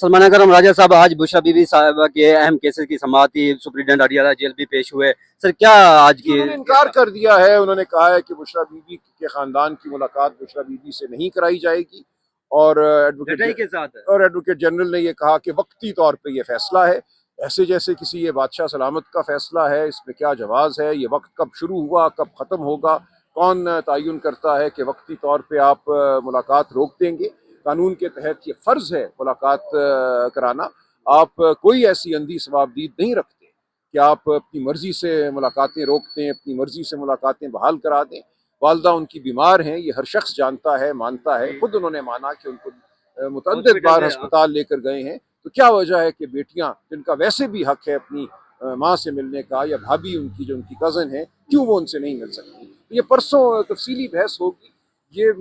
सलमान अकरम राजा साहब, आज बुशरा बीबी साहबा के अहम केसेस की समाअत थी, सुप्रीडेंट हरियाणा जेल भी पेश हुए। सर क्या आज की उन्होंने इनकार कर दिया है। उन्होंने कहा है कि बुशरा बीबी के खानदान की मुलाकात बुशरा बीबी से नहीं कराई जाएगी और डटाई के साथ है। एडवोकेट जनरल ने ये कहा कि वक्ती तौर पे ये फैसला है, ऐसे जैसे किसी ये बादशाह सलामत का फैसला है, इसमें क्या जवाज़ है, ये वक्त कब शुरू हुआ कब ख़त्म होगा, कौन तयन करता है कि वक्ती तौर पे आप मुलाकात रोक देंगे। कानून के तहत ये फ़र्ज़ है मुलाकात कराना। आप कोई ऐसी अंधी सवाबदीद नहीं रखते कि आप अपनी मर्ज़ी से मुलाकातें रोक दें, अपनी मर्ज़ी से मुलाकातें बहाल करा दें। वालदा उनकी बीमार हैं, ये हर शख्स जानता है, मानता है। खुद उन्होंने माना कि उनको मुतअद्दिद बार अस्पताल लेकर गए हैं। तो क्या वजह है कि बेटियां जिनका वैसे भी हक है अपनी माँ से मिलने का, या भाभी उनकी जो उनकी कज़न है, क्यों वो उनसे नहीं मिल सकती। ये परसों तफसीली बहस होगी। ये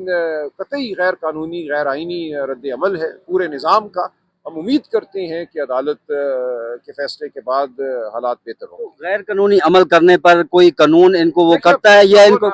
कतई गैर कानूनी गैर आइनी रद्द अमल है पूरे निज़ाम का। हम उम्मीद करते हैं कि अदालत के फैसले के बाद हालात बेहतर होंगे। गैर कानूनी अमल करने पर कोई कानून इनको वो करता है या इनको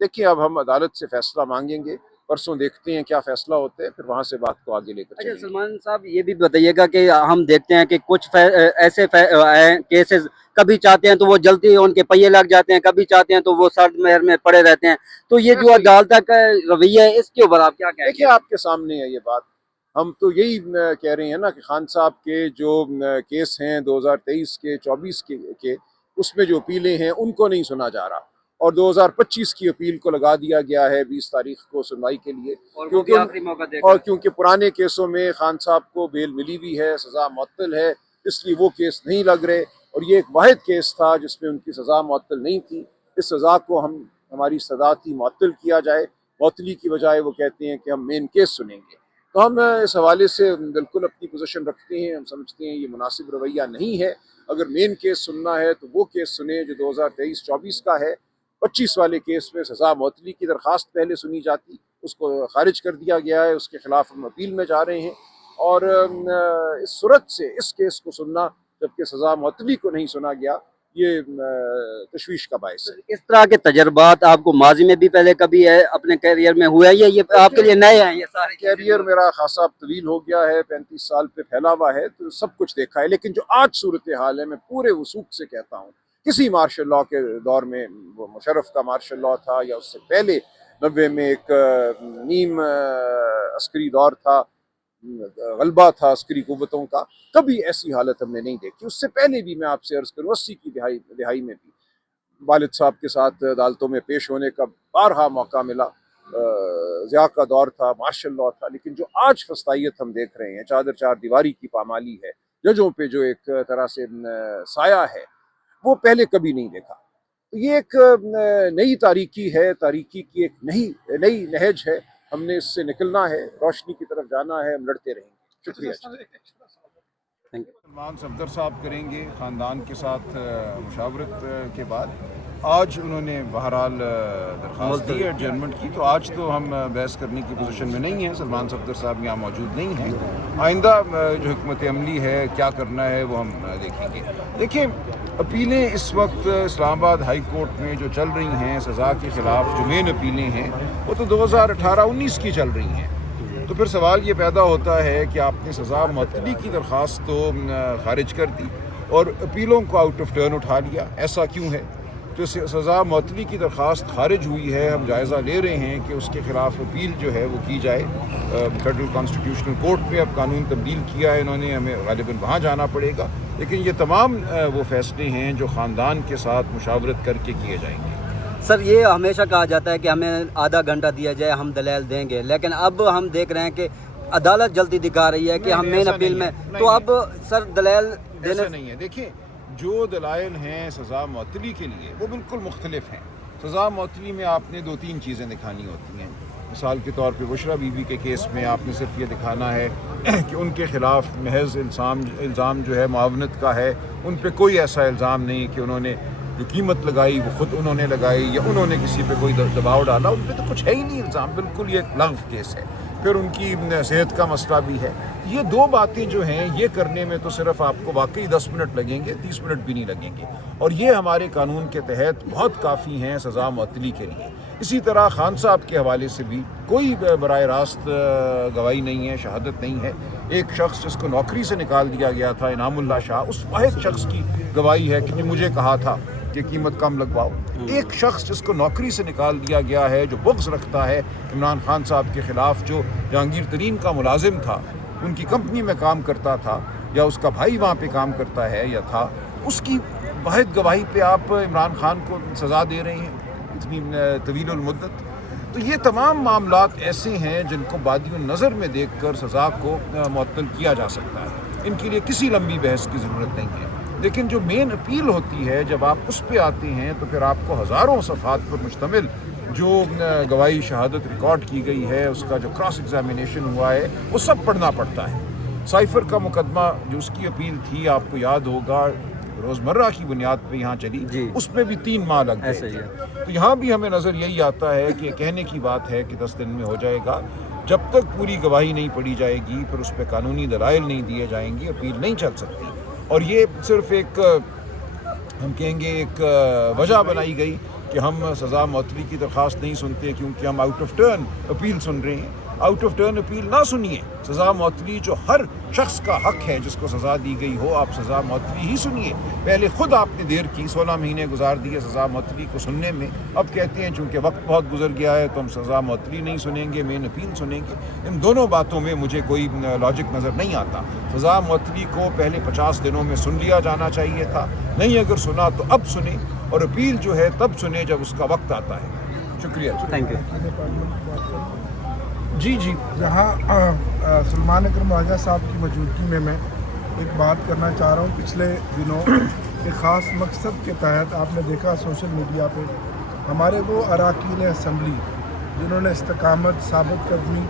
देखिए, अब हम अदालत से फैसला मांगेंगे, परसों देखते हैं क्या फैसला होता है, फिर वहाँ से बात को आगे लेकर अच्छा चलेंगे। सलमान साहब, ये भी बताइएगा कि हम देखते हैं कि कुछ ऐसे केसेस कभी चाहते हैं तो वो जल्दी उनके पहिए लग जाते हैं, कभी चाहते हैं तो वो सर्द महर में पड़े रहते हैं। तो ये जो अदालत का रवैया है, इसके ऊपर आप क्या कहेंगे? देखिए, आपके सामने है ये बात। हम तो यही कह रहे हैं ना कि खान साहब के जो केस हैं 2023 के 24 के उसमें जो अपीलें हैं उनको नहीं सुना जा रहा, और 2025 की अपील को लगा दिया गया है 20 तारीख को सुनवाई के लिए। क्योंकि पुराने केसों में खान साहब को बेल मिली भी है, सज़ा मुअत्तल है, इसलिए वो केस नहीं लग रहे। और ये एक वाहिद केस था जिसमें उनकी सज़ा मुअत्तल नहीं थी। इस सज़ा को हमारी सज़ा थी मुअत्तल किया जाए। मुअत्तली की बजाय वो कहते हैं कि हम मेन केस सुनेंगे। तो हम इस हवाले से बिल्कुल अपनी पोजीशन रखते हैं। हम समझते हैं ये मुनासिब रवैया नहीं है। अगर मेन केस सुनना है तो वो केस सुने जो 2023-24 का है। 25 वाले केस में सज़ा मुअत्तली की दरख्वास्त पहले सुनी जाती, उसको खारिज कर दिया गया है, उसके खिलाफ हम अपील में जा रहे हैं। और इस सूरत से इस केस को सुनना जबकि सज़ा मुअत्तली को नहीं सुना गया, ये तशवीश का बायस है। इस तरह के तजर्बात आपको माजी में भी पहले कभी है अपने कैरियर में हुआ है या ये आपके लिए नए हैं? ये सारे कैरियर मेरा खासा तवील हो गया है, 35 साल पे फैला हुआ है, तो सब कुछ देखा है। लेकिन जो आज सूरत हाल है, मैं पूरे वसूख से कहता हूँ, किसी मार्शल लॉ के दौर में, वो मुशर्रफ का मार्शल लॉ था या उससे पहले 90 में एक नीम अस्करी दौर था, गलबा था अस्करी कुव्वतों का, कभी ऐसी हालत हमने नहीं देखी। उससे पहले भी मैं आपसे अर्ज़ करूँ 80 की दिहाई में भी वालिद साहब के साथ अदालतों में पेश होने का बारहा मौका मिला। ज़िया का दौर था, मार्शल लॉ था। लेकिन जो आज फस्तायत हम देख रहे हैं, चादर चार दीवारी की पामाली है, जजों पे जो एक तरह से साया है, वो पहले कभी नहीं देखा। तो ये एक नई तारीकी है, तारीकी की एक नई नहज है। हमने इससे निकलना है, रोशनी की तरफ जाना है, हम लड़ते रहेंगे। शुक्रिया। सलमान सफदर साहब करेंगे ख़ानदान के साथ मुशावरत के बाद। आज उन्होंने बहरहाल दरख्वास्त दी है एडजर्नमेंट की, तो आज तो हम बहस करने की पोजीशन में नहीं हैं। सलमान सफदर साहब यहाँ मौजूद नहीं हैं। आइंदा जो हिकमत अमली है, क्या करना है, वो हम देखेंगे। देखिए, अपीलें इस वक्त इस्लामाबाद हाई कोर्ट में जो चल रही हैं सज़ा के ख़िलाफ़, जो मेन अपीलें हैं वो तो 2018-19 की चल रही हैं। तो फिर सवाल ये पैदा होता है कि आपने सज़ा मुअत्तली की दरख्वास्त तो खारिज कर दी और अपीलों को आउट ऑफ टर्न उठा लिया, ऐसा क्यों है? तो सज़ा मुअत्तली की दरख्वास्त खारिज हुई है, हम जायज़ा ले रहे हैं कि उसके ख़िलाफ़ अपील जो है वो की जाए। फेडरल कॉन्स्टिट्यूशनल कोर्ट में अब कानून तब्दील किया है इन्होंने, हमें ग़ालिबन वहाँ जाना पड़ेगा। लेकिन ये तमाम वो फ़ैसले हैं जो ख़ानदान के साथ मुशावरत करके किए जाएंगे। सर, ये हमेशा कहा जाता है कि हमें आधा घंटा दिया जाए, हम दलाल देंगे, लेकिन अब हम देख रहे हैं कि अदालत जल्दी दिखा रही है कि हम मेन अपील में, तो अब सर दलाल देने नहीं है। देखिए, जो दलाइल हैं सज़ा मुअत्तली के लिए वो बिल्कुल मुख्तलिफ हैं। सज़ा मुअत्तली में आपने 2-3 चीज़ें दिखानी होती हैं। मिसाल के तौर पे बुशरा बीबी के केस में आपने सिर्फ ये दिखाना है कि उनके ख़िलाफ़ महज इल्ज़ाम जो है मुआवनत का है। उन पे कोई ऐसा इल्ज़ाम नहीं कि उन्होंने जो कीमत लगाई वो ख़ुद उन्होंने लगाई या उन्होंने किसी पे कोई दबाव डाला। उन पे तो कुछ है ही नहीं इल्ज़ाम, बिल्कुल ये एक लग़्व केस है। फिर उनकी सेहत का मसला भी है। ये दो बातें जो हैं ये करने में तो सिर्फ आपको वाकई 10 मिनट लगेंगे, 30 मिनट भी नहीं लगेंगे, और ये हमारे कानून के तहत बहुत काफ़ी हैं सज़ा मुअत्तली के लिए। इसी तरह खान साहब के हवाले से भी कोई बराह रास्त गवाही नहीं है, शहादत नहीं है। ایک شخص جس کو نوکری سے نکال دیا گیا تھا انعام اللہ شاہ، اس واحد شخص کی گواہی ہے کہ مجھے کہا تھا کہ قیمت کم لگواؤ. ایک شخص جس کو نوکری سے نکال دیا گیا ہے، جو بغض رکھتا ہے عمران خان صاحب کے خلاف، جو جہانگیر ترین کا ملازم تھا، ان کی کمپنی میں کام کرتا تھا، یا اس کا بھائی وہاں پہ کام کرتا ہے یا تھا، اس کی واحد گواہی پہ آپ عمران خان کو سزا دے رہے ہیں اتنی طویل المدت. تو یہ تمام معاملات ایسے ہیں جن کو بادی النظر میں دیکھ کر سزا کو معطل کیا جا سکتا ہے. ان کے لیے کسی لمبی بحث کی ضرورت نہیں ہے. لیکن جو مین اپیل ہوتی ہے، جب آپ اس پہ آتے ہیں تو پھر آپ کو ہزاروں صفحات پر مشتمل جو گواہی شہادت ریکارڈ کی گئی ہے، اس کا جو کراس ایگزامینیشن ہوا ہے، وہ سب پڑھنا پڑتا ہے. سائفر کا مقدمہ جو اس کی اپیل تھی، آپ کو یاد ہوگا، روزمرہ کی بنیاد پہ یہاں چلی، اس میں بھی 3 ماہ لگ گئے. تو یہاں بھی ہمیں نظر یہی آتا ہے کہ کہنے کی بات ہے کہ 10 دن میں ہو جائے گا. جب تک پوری گواہی نہیں پڑھی جائے گی، پھر اس پہ قانونی دلائل نہیں دیے جائیں گے، اپیل نہیں چل سکتی. اور یہ صرف ایک ہم کہیں گے ایک وجہ بنائی گئی کہ ہم سزا معطلی کی درخواست نہیں سنتے کیونکہ ہم آؤٹ آف ٹرن اپیل سن رہے ہیں. آؤٹ آف ٹرن اپیل نہ سنیے. سزا معطلی جو ہر شخص کا حق ہے، جس کو سزا دی گئی ہو، آپ سزا معطلی ہی سنیے. پہلے خود آپ نے دیر کی، 16 مہینے گزار دیے سزا معطلی کو سننے میں. اب کہتے ہیں چونکہ وقت بہت گزر گیا ہے تو ہم سزا معطلی نہیں سنیں گے، مین اپیل سنیں گے. ان دونوں باتوں میں مجھے کوئی لاجک نظر نہیں آتا. سزا معطلی کو پہلے 50 دنوں میں سن لیا جانا چاہیے تھا. نہیں اگر سنا تو اب سنیں، اور اپیل جو ہے تب سنیں جب اس کا وقت آتا ہے. شکریہ. Thank you. جی جہاں سلمان اکرم راجہ صاحب کی موجودگی میں ایک بات کرنا چاہ رہا ہوں. پچھلے دنوں ایک خاص مقصد کے تحت آپ نے دیکھا سوشل میڈیا پہ ہمارے وہ اراکین اسمبلی جنہوں نے استقامت، ثابت قدمی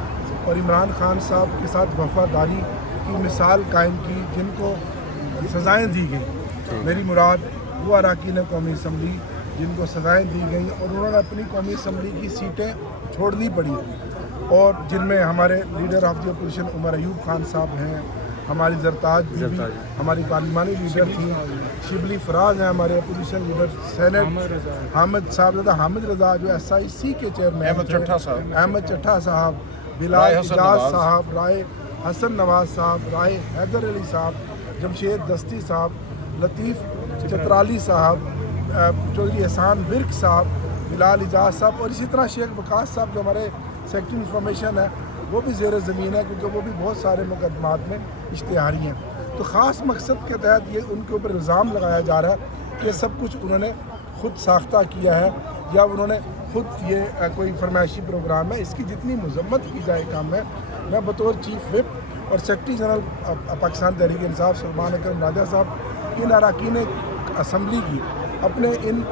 اور عمران خان صاحب کے ساتھ وفاداری کی مثال قائم کی، جن کو سزائیں دی گئیں. میری مراد وہ اراکین قومی اسمبلی جن کو سزائیں دی گئیں اور انہوں نے اپنی قومی اسمبلی کی سیٹیں چھوڑنی پڑی، اور جن میں ہمارے leader of the opposition Omar Ayub Khan صاحب ہیں، ہماری زرتاج بی بی ہماری پارلیمانی لیڈر تھیں، شبلی فراز ہیں ہمارے اپوزیشن لیڈر، سینٹ حامد صاحب، حامد رضا جو SIC کے چیئرمین، احمد چٹھا صاحب، بلال اجاز صاحب، رائے حسن نواز صاحب، رائے حیدر علی صاحب، جمشید دستی صاحب، لطیف چترالی صاحب، چودھری احسان ورک صاحب، بلال اجاز صاحب، اور اسی طرح شیخ وقاص صاحب جو ہمارے سیکٹری انفارمیشن ہے، وہ بھی زیر زمین ہے کیونکہ وہ بھی بہت سارے مقدمات میں اشتہاری ہیں. تو خاص مقصد کے تحت یہ ان کے اوپر الزام لگایا جا رہا ہے کہ سب کچھ انہوں نے خود ساختہ کیا ہے یا انہوں نے خود یہ کوئی فرمائشی پروگرام ہے. اس کی جتنی مذمت کی جائے کام ہے. میں بطور چیف وپ اور سیکرٹری جنرل پاکستان تحریک انصاف سلمان اکرم راجہ صاحب ان اراکین اسمبلی کی، اپنے ان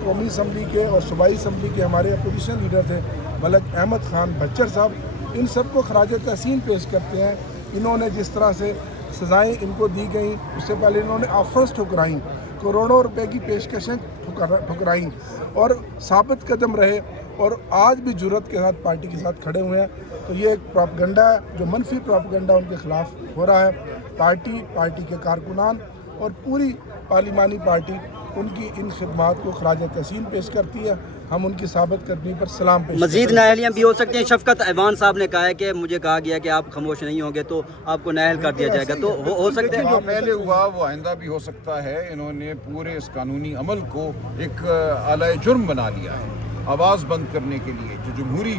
قومی اسمبلی کے اور صوبائی اسمبلی کے ہمارے اپوزیشن لیڈر تھے ملک احمد خان بچر صاحب، ان سب کو خراج تحسین پیش کرتے ہیں. انہوں نے جس طرح سے سزائیں ان کو دی گئیں، اس سے پہلے انہوں نے آفرز ٹھکرائیں، کروڑوں روپے کی پیشکشیں ٹھکرائیں اور ثابت قدم رہے، اور آج بھی جرأت کے ساتھ پارٹی کے ساتھ کھڑے ہوئے ہیں. تو یہ ایک پروپیگنڈا ہے، جو منفی پروپیگنڈا ان کے خلاف ہو رہا ہے. پارٹی کے کارکنان اور پوری پارلیمانی پارٹی ان کی ان خدمات کو خراج تحسین پیش کرتی ہے. ہم ان کی ثابت قدمی پر سلام پیش مزید کرتے ہیں. نااہلیاں بھی ہو سکتی ہیں. شفقت ایوان صاحب نے کہا ہے کہ مجھے کہا گیا کہ آپ خاموش نہیں ہوں گے تو آپ کو نااہل کر دیا جائے گا، تو ہو سکتا ہے جو پہلے ہوا وہ آئندہ بھی ہو سکتا ہے. انہوں نے پورے اس قانونی عمل کو ایک اعلی جرم بنا لیا ہے آواز بند کرنے کے لیے. جو جمہوری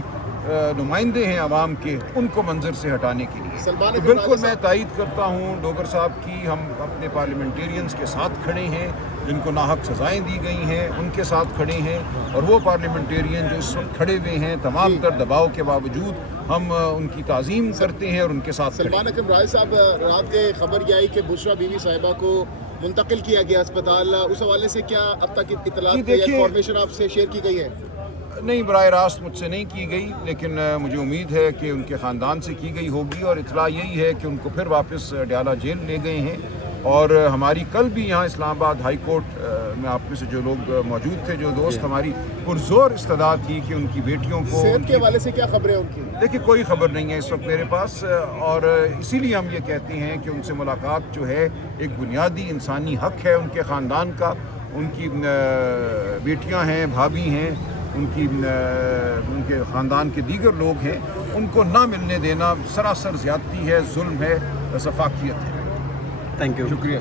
نمائندے ہیں عوام کے، ان کو منظر سے ہٹانے کے لیے. تو بالکل میں تائید کرتا ہوں ڈوگر صاحب کی. ہم اپنے پارلیمنٹیرینز کے ساتھ کھڑے ہیں جن کو ناحق سزائیں دی گئی ہیں، ان کے ساتھ کھڑے ہیں. اور وہ پارلیمنٹیرین جو اس وقت کھڑے ہوئے ہیں تمام تر دباؤ کے باوجود، ہم ان کی تعظیم کرتے ہیں اور ان کے ساتھ. سلمان اکرم راجہ صاحب، رات کے خبر یہ آئی کہ بشرا بیوی صاحبہ کو منتقل کیا گیا اسپتال، اس حوالے سے کیا اب تک اطلاعات یا انفارمیشن آپ سے شیئر کی گئی ہے؟ نہیں، براہ راست مجھ سے نہیں کی گئی، لیکن مجھے امید ہے کہ ان کے خاندان سے کی گئی ہوگی. اور اطلاع یہی ہے کہ ان کو پھر واپس ڈیالہ جیل لے گئے ہیں. اور ہماری کل بھی یہاں اسلام آباد ہائی کورٹ میں آپ میں سے جو لوگ موجود تھے، جو دوست، ہماری پرزور استدعا تھی کہ ان کی بیٹیوں کو صحت کے حوالے سے کیا خبریں ان کی؟ دیکھیے کوئی خبر نہیں ہے اس وقت میرے پاس، اور اسی لیے ہم یہ کہتے ہیں کہ ان سے ملاقات جو ہے ایک بنیادی انسانی حق ہے ان کے خاندان کا. ان کی بیٹیاں ہیں، بھابھی ہیں، ان کے خاندان کے دیگر لوگ ہیں. ان کو نہ ملنے دینا سراسر زیادتی ہے، ظلم ہے، سفاکیت ہے. Thank you. شکریہ.